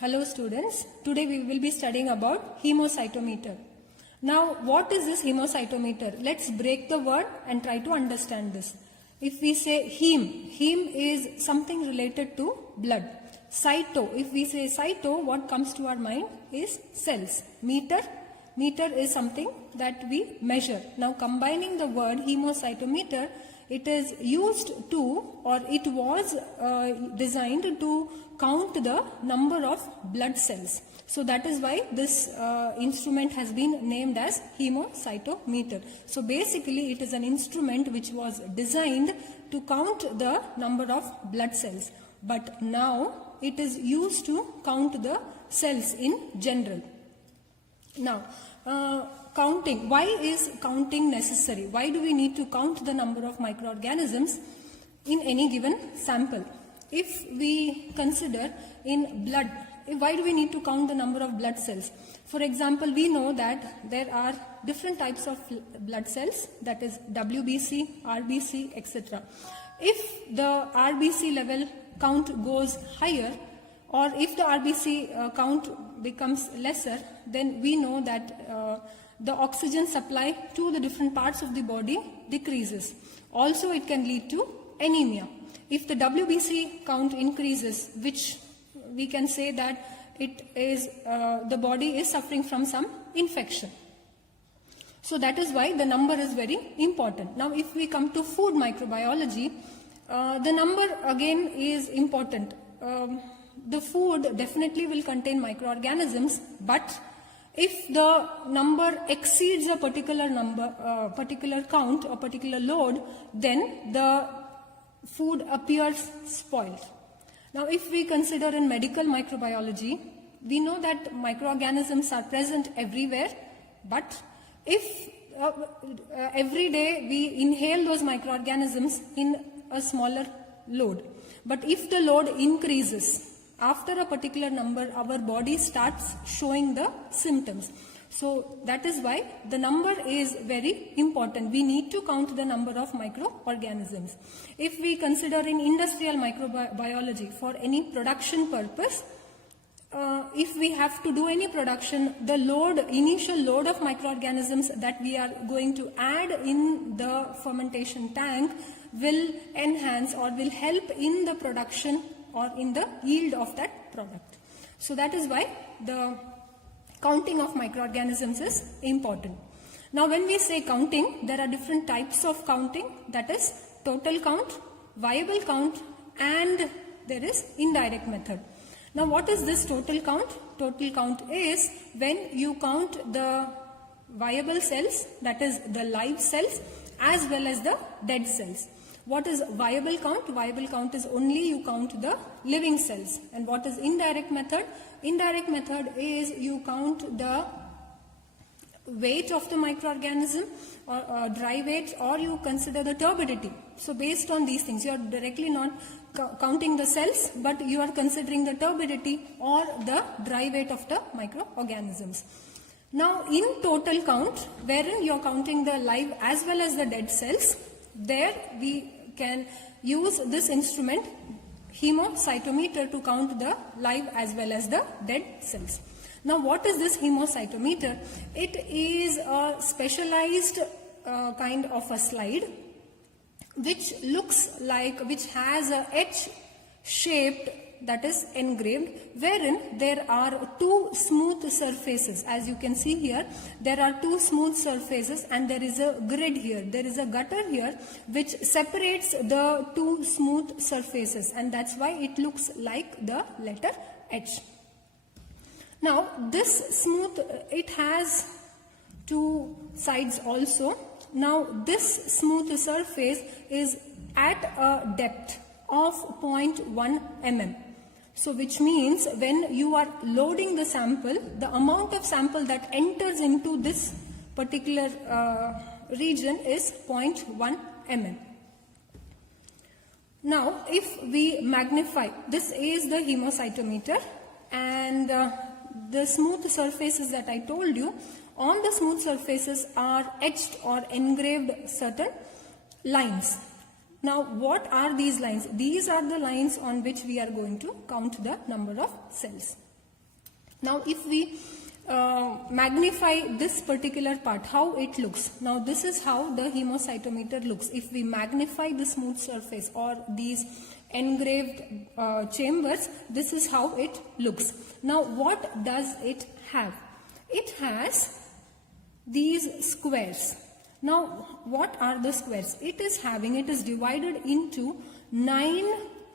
Hello students, today we will be studying about hemocytometer. Now what is this hemocytometer? Let's break the word and try to understand this. If we say heme is something related to blood. Cyto, if we say cyto, what comes to our mind is cells. Meter is something that we measure. Now combining the word hemocytometer, it is used to, or it was designed to count the number of blood cells. So that is why this instrument has been named as hemocytometer. So basically it is an instrument which was designed to count the number of blood cells. But now it is used to count the cells in general. Now, counting. Why is counting necessary? Why do we need to count the number of microorganisms in any given sample? If we consider in blood, why do we need to count the number of blood cells? For example, we know that there are different types of blood cells, that is WBC, RBC, etc. If the RBC level count goes higher, or if the RBC count becomes lesser, then we know that the oxygen supply to the different parts of the body decreases. Also, it can lead to anemia. If the WBC count increases, which we can say that it is the body is suffering from some infection. So that is why the number is very important. Now, if we come to food microbiology, the number again is important. The food definitely will contain microorganisms, but if the number exceeds a particular number, particular count or particular load, then the food appears spoiled. Now, if we consider in medical microbiology, we know that microorganisms are present everywhere, but if every day we inhale those microorganisms in a smaller load, but if the load increases, after a particular number, our body starts showing the symptoms. So that is why the number is very important. We need to count the number of microorganisms. If we consider in industrial microbiology, for any production purpose, if we have to do any production, the initial load of microorganisms that we are going to add in the fermentation tank will enhance or will help in the production or in the yield of that product. So that is why the counting of microorganisms is important. Now when we say counting, there are different types of counting, that is total count, viable count, and there is indirect method. Now what is this total count? Total count is when you count the viable cells, that is the live cells, as well as the dead cells. What is viable count? Viable count is only you count the living cells. And what is indirect method? Indirect method is you count the weight of the microorganism or dry weight, or you consider the turbidity. So based on these things, you are directly not counting the cells, but you are considering the turbidity or the dry weight of the microorganisms. Now in total count, wherein you are counting the live as well as the dead cells, there we can use this instrument, hemocytometer, to count the live as well as the dead cells. Now what is this hemocytometer? It is a specialized kind of a slide which has a H-shaped, that is engraved, wherein there are two smooth surfaces. As you can see here, there are two smooth surfaces and there is a grid here. There is a gutter here which separates the two smooth surfaces, and that's why it looks like the letter H. Now this smooth, it has two sides also. Now this smooth surface is at a depth of 0.1 mm. So which means when you are loading the sample, the amount of sample that enters into this particular region is 0.1 mm. Now if we magnify, this is the hemocytometer, and the smooth surfaces that I told you, on the smooth surfaces are etched or engraved certain lines. Now, what are these lines? These are the lines on which we are going to count the number of cells. Now if we magnify this particular part, how it looks. Now this is how the hemocytometer looks. If we magnify the smooth surface or these engraved chambers, this is how it looks. Now what does it have? It has these squares. Now what are the squares? It is divided into 9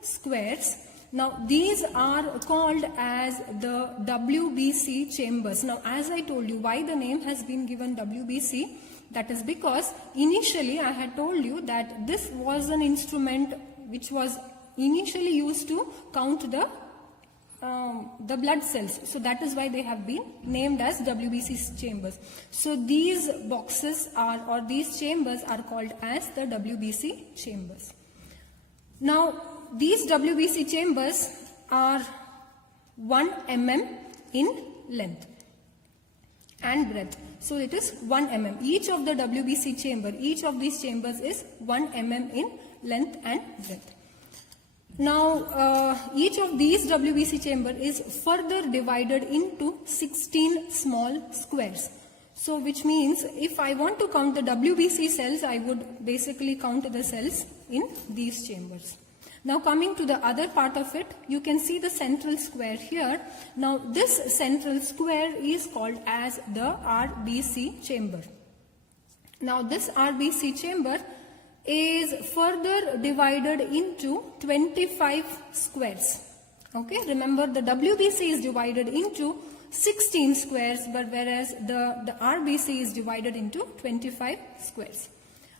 squares. Now these are called as the WBC chambers. Now as I told you, why the name has been given WBC? That is because initially I had told you that this was an instrument which was initially used to count the blood cells. So that is why they have been named as WBC chambers. So these boxes or these chambers are called as the WBC chambers. Now these WBC chambers are 1 mm in length and breadth. So it is 1 mm. Each of the WBC chamber, each of these chambers is 1 mm in length and breadth. Now each of these WBC chamber is further divided into 16 small squares. So which means if I want to count the WBC cells, I would basically count the cells in these chambers. Now coming to the other part of it, you can see the central square here. Now this central square is called as the RBC chamber. Now this RBC chamber is further divided into 25 squares. Okay, remember the WBC is divided into 16 squares, but whereas the RBC is divided into 25 squares.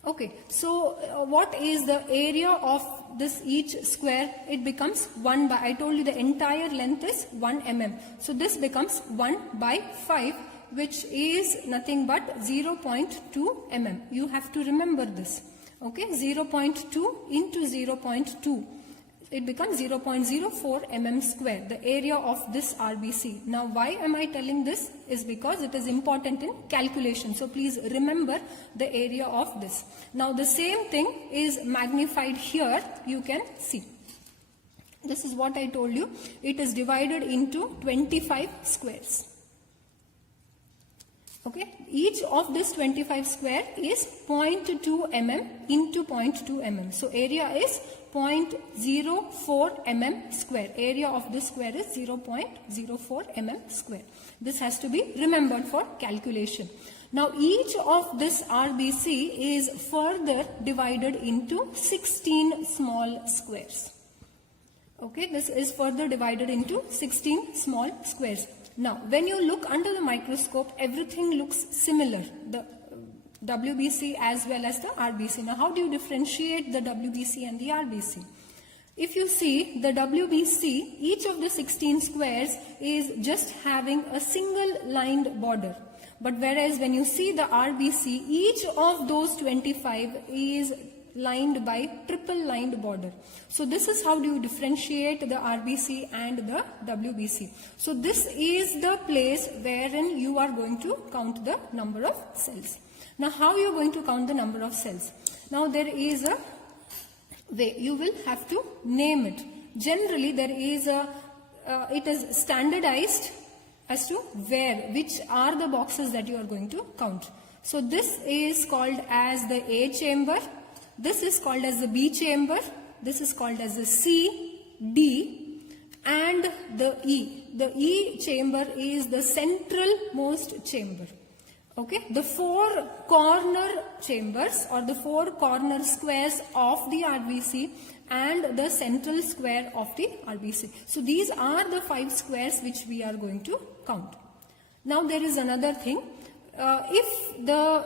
Okay, so what is the area of this each square? It becomes 1 by, I told you the entire length is 1 mm. So this becomes 1 by 5, which is nothing but 0.2 mm. You have to remember this. Okay, 0.2 into 0.2. It becomes 0.04 mm square, the area of this RBC. Now why am I telling this? Is because it is important in calculation. So please remember the area of this. Now the same thing is magnified here. You can see. This is what I told you. It is divided into 25 squares. Okay, each of this 25 square is 0.2 mm into 0.2 mm. So area is 0.04 mm square. Area of this square is 0.04 mm square. This has to be remembered for calculation. Now each of this RBC is further divided into 16 small squares. Okay, this is further divided into 16 small squares. Now, when you look under the microscope, everything looks similar, the WBC as well as the RBC. Now, how do you differentiate the WBC and the RBC? If you see the WBC, each of the 16 squares is just having a single lined border. But whereas when you see the RBC, each of those 25 is lined by triple lined border. So this is how do you differentiate the RBC and the WBC. So this is the place wherein you are going to count the number of cells. Now how you are going to count the number of cells? Now there is a way. You will have to name it. Generally there is a, it is standardized as to which are the boxes that you are going to count. So this is called as the A chamber. This is called as the B chamber, this is called as the C, D and the E. The E chamber is the central most chamber. Okay, the 4 corner chambers or the 4 corner squares of the RBC and the central square of the RBC. So these are the 5 squares which we are going to count. Now there is another thing. If the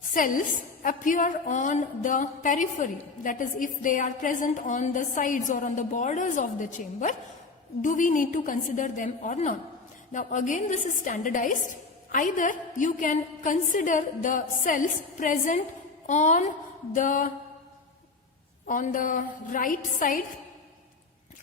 cells appear on the periphery, that is if they are present on the sides or on the borders of the chamber, do we need to consider them or not? Now again this is standardized. Either you can consider the cells present on the right side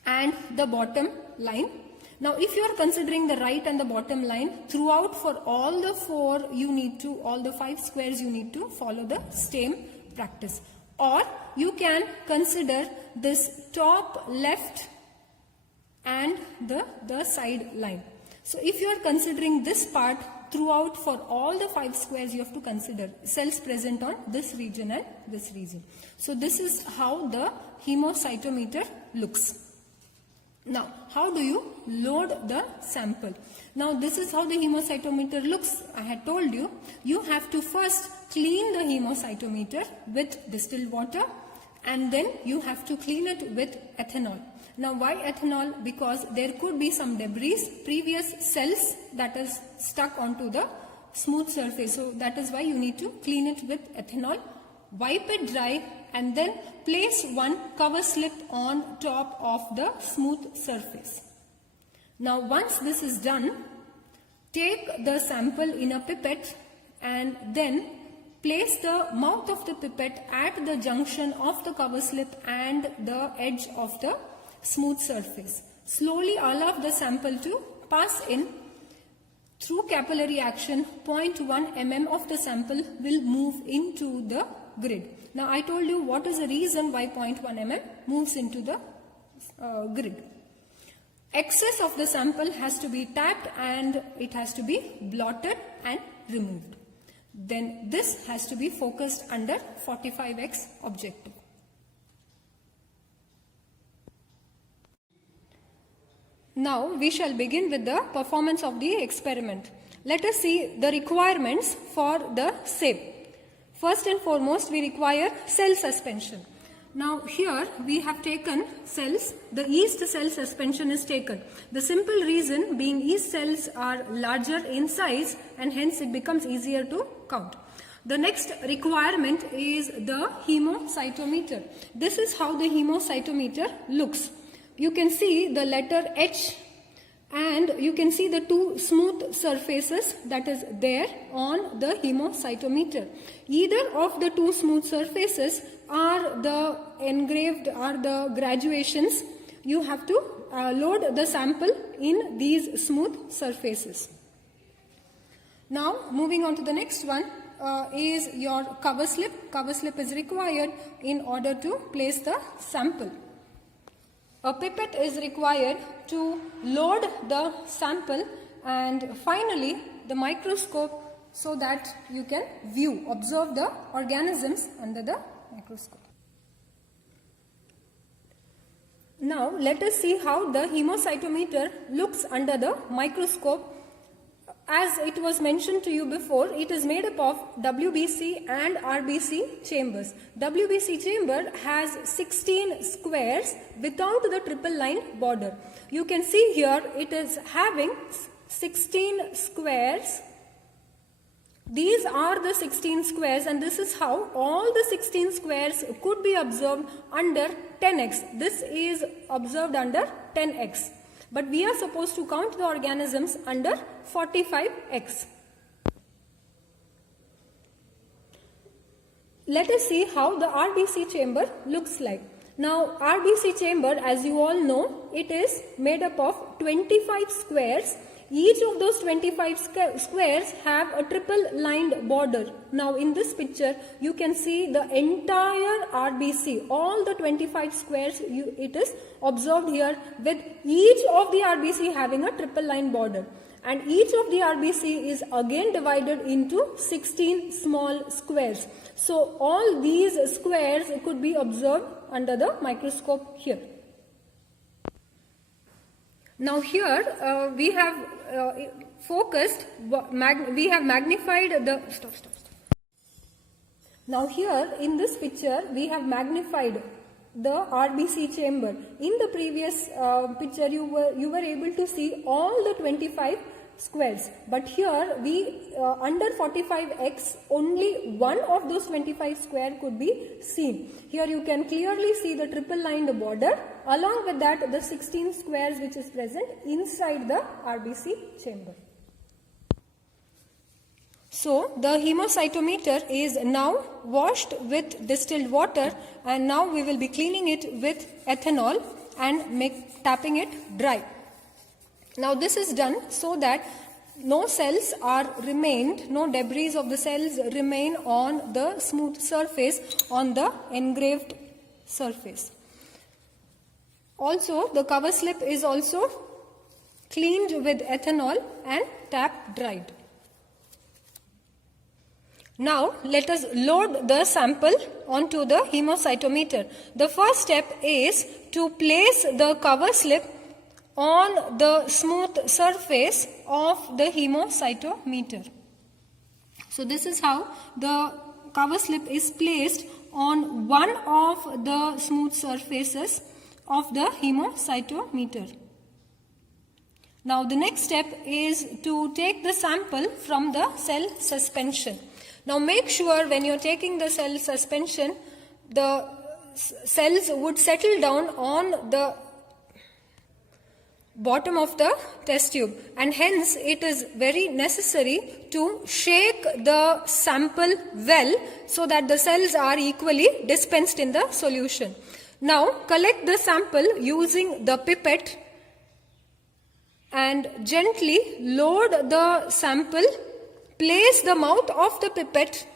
and the bottom line. Now if you are considering the right and the bottom line, throughout for all the 4 you need to, all the 5 squares you need to follow the same practice. Or you can consider this top left and the side line. So if you are considering this part throughout for all the 5 squares, you have to consider cells present on this region and this region. So this is how the hemocytometer looks. Now, how do you load the sample? Now, this is how the hemocytometer looks. I had told you, you have to first clean the hemocytometer with distilled water, and then you have to clean it with ethanol. Now, why ethanol? Because there could be some debris, previous cells that is stuck onto the smooth surface. So, that is why you need to clean it with ethanol, wipe it dry, and then place one cover slip on top of the smooth surface. Now, once this is done, take the sample in a pipette and then place the mouth of the pipette at the junction of the cover slip and the edge of the smooth surface. Slowly allow the sample to pass in. Through capillary action, 0.1 mm of the sample will move into the grid. Now, I told you what is the reason why 0.1 mm moves into the grid. Excess of the sample has to be tapped and it has to be blotted and removed. Then this has to be focused under 45x objective. Now we shall begin with the performance of the experiment. Let us see the requirements for the same. First and foremost, we require cell suspension. Now here we have taken cells, the yeast cell suspension is taken. The simple reason being yeast cells are larger in size and hence it becomes easier to count. The next requirement is the hemocytometer. This is how the hemocytometer looks. You can see the letter H and you can see the two smooth surfaces that is there on the hemocytometer. Either of the two smooth surfaces are the engraved or the graduations. You have to load the sample in these smooth surfaces. Now moving on to the next one is your cover slip. Cover slip is required in order to place the sample. A pipette is required to load the sample, and finally the microscope so that you can observe the organisms under the microscope. Now let us see how the hemocytometer looks under the microscope. As it was mentioned to you before, it is made up of WBC and RBC chambers. WBC chamber has 16 squares without the triple line border. You can see here it is having 16 squares. These are the 16 squares and this is how all the 16 squares could be observed under 10x. This is observed under 10x. But we are supposed to count the organisms under 45x. Let us see how the RBC chamber looks like. Now, RBC chamber, as you all know, it is made up of 25 squares. Each of those 25 squares have a triple lined border. Now in this picture you can see the entire RBC, all the 25 squares it is observed here with each of the RBC having a triple line border. And each of the RBC is again divided into 16 small squares. So all these squares could be observed under the microscope here. Now here we have we have magnified the, Now here in this picture we have magnified the RBC chamber. In the previous picture you were able to see all the 25 squares, but here we under 45x only one of those 25 square could be seen. Here you can clearly see the triple lined border, along with that the 16 squares which is present inside the RBC chamber. So the hemocytometer is now washed with distilled water, and now we will be cleaning it with ethanol and tapping it dry. Now this is done so that no cells are remained, no debris of the cells remain on the smooth surface, on the engraved surface. Also the cover slip is also cleaned with ethanol and tap dried. Now let us load the sample onto the hemocytometer. The first step is to place the cover slip on the smooth surface of the hemocytometer. So this is how the cover slip is placed on one of the smooth surfaces of the hemocytometer. Now the next step is to take the sample from the cell suspension. Now make sure when you're taking the cell suspension, the cells would settle down on the bottom of the test tube, and hence it is very necessary to shake the sample well so that the cells are equally dispensed in the solution. Now collect the sample using the pipette and gently load the sample. Place the mouth of the pipette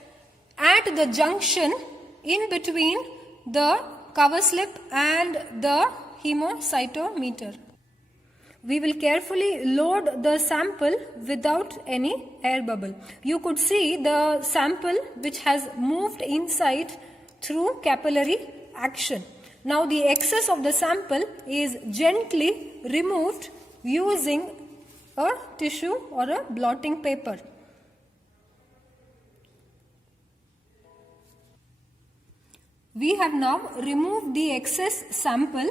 at the junction in between the cover slip and the hemocytometer. We will carefully load the sample without any air bubble. You could see the sample which has moved inside through capillary action. Now the excess of the sample is gently removed using a tissue or a blotting paper. We have now removed the excess sample,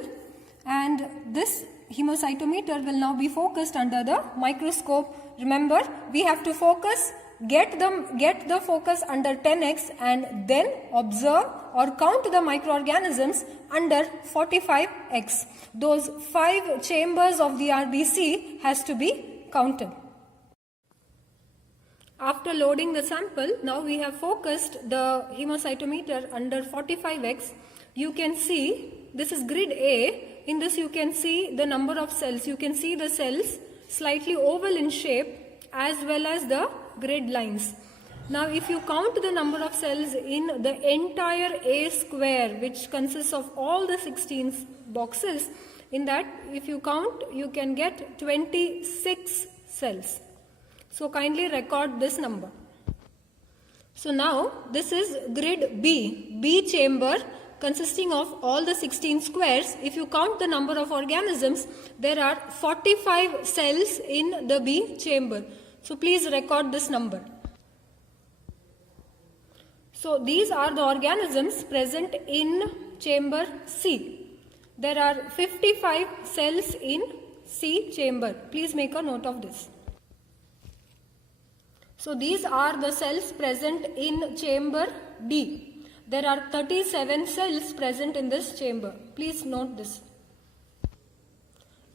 and this hemocytometer will now be focused under the microscope. Remember, we have to focus, get the focus under 10x and then observe or count the microorganisms under 45x. Those 5 chambers of the RBC has to be counted. After loading the sample, now we have focused the hemocytometer under 45x. You can see, this is grid A. In this you can see the number of cells. You can see the cells slightly oval in shape as well as the grid lines. Now if you count the number of cells in the entire A square, which consists of all the 16 boxes, in that if you count, you can get 26 cells. So kindly record this number. So now this is grid B chamber consisting of all the 16 squares. If you count the number of organisms, there are 45 cells in the B chamber. So please record this number. So these are the organisms present in chamber C. There are 55 cells in C chamber. Please make a note of this. So these are the cells present in chamber D. There are 37 cells present in this chamber. Please note this.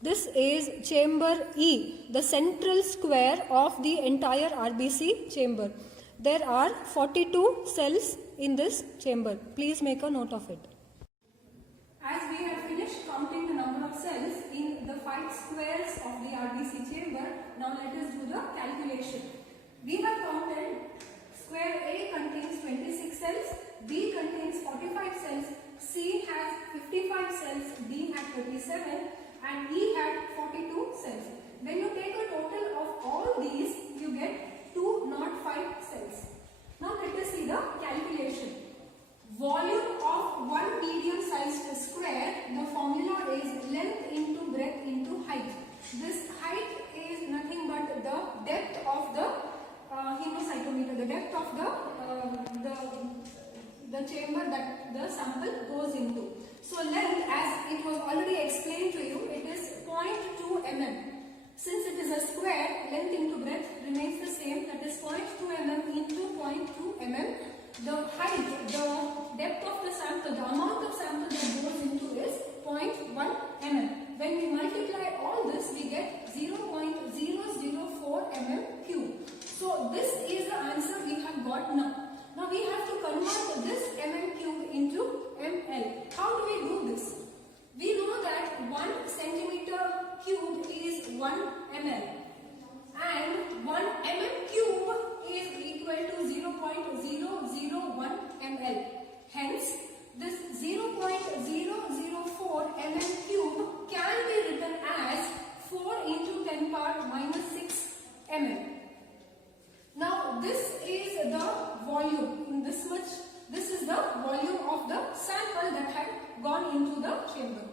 This is chamber E, the central square of the entire RBC chamber. There are 42 cells in this chamber. Please make a note of it. As we have finished counting the number of cells in the 5 squares of the RBC chamber, now let us do the calculation. We have counted square A contains 26 cells, B contains 45 cells, C has 55 cells, D had 37 and E had 42 cells. When you take a total of all these, you get 205 cells. Now let us see the calculation. Volume of one medium-sized square, the formula is length into breadth into height. This height is nothing but the depth of the hemocytometer, the depth of the chamber that the sample goes into. So length, as it was already explained to you, it is 0.2 mm. Since it is a square, length into breadth remains the same, that is 0.2 mm into 0.2 mm. The height, the depth of the sample, the amount of sample that goes into is 0.1 mm. When we multiply all this, we get 0.004 mm cube. So this is the answer we have got now. Now we have to convert this mm cube into ml. How do we do this? We know that 1 centimeter cube is 1 ml and 1 mm cube is equal to 0.001 ml. Hence, this 0.004 mm cube can be written as 4 into 10 power minus 6 ml. Now this is the volume in this much. This is the volume of the sample that had gone into the chamber.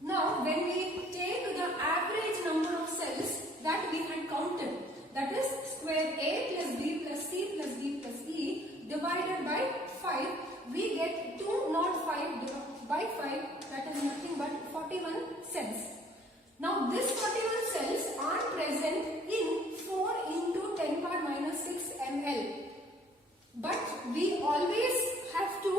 Now when we take the average number of cells that we had counted, that is square A plus B plus C plus D plus E divided by 5, we get 205 by 5, that is nothing but 41 cells. Now this 41 cells are present in 4 into 10 power minus 6 ml. But we always have to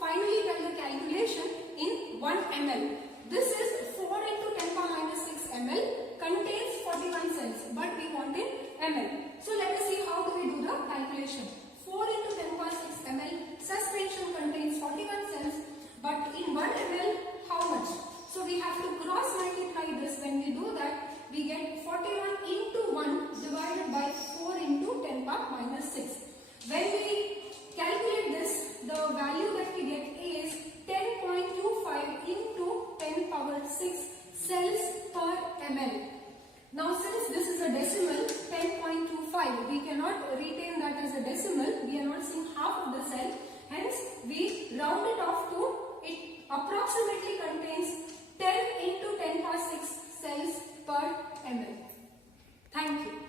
finally tell the calculation in 1 ml. This is 4 into 10 power minus 6 ml contains 41 cells, but we want in ml. So let us see how do we do the calculation. 4 into 10 power 6 ml suspension contains 41 cells, but in 1 ml how much? So we have to cross multiply this. When we do that, we get 41 into 1 divided by 4 into 10 power minus 6. When we calculate this, the value that we get is 10.25 into 10 power 6 cells per ml. Now since this is a decimal, 10.25, we cannot retain that as a decimal. We are not seeing half of the cell. Hence, we round it off to it approximately contains 10 into 10 power 6 cells per ml. Thank you.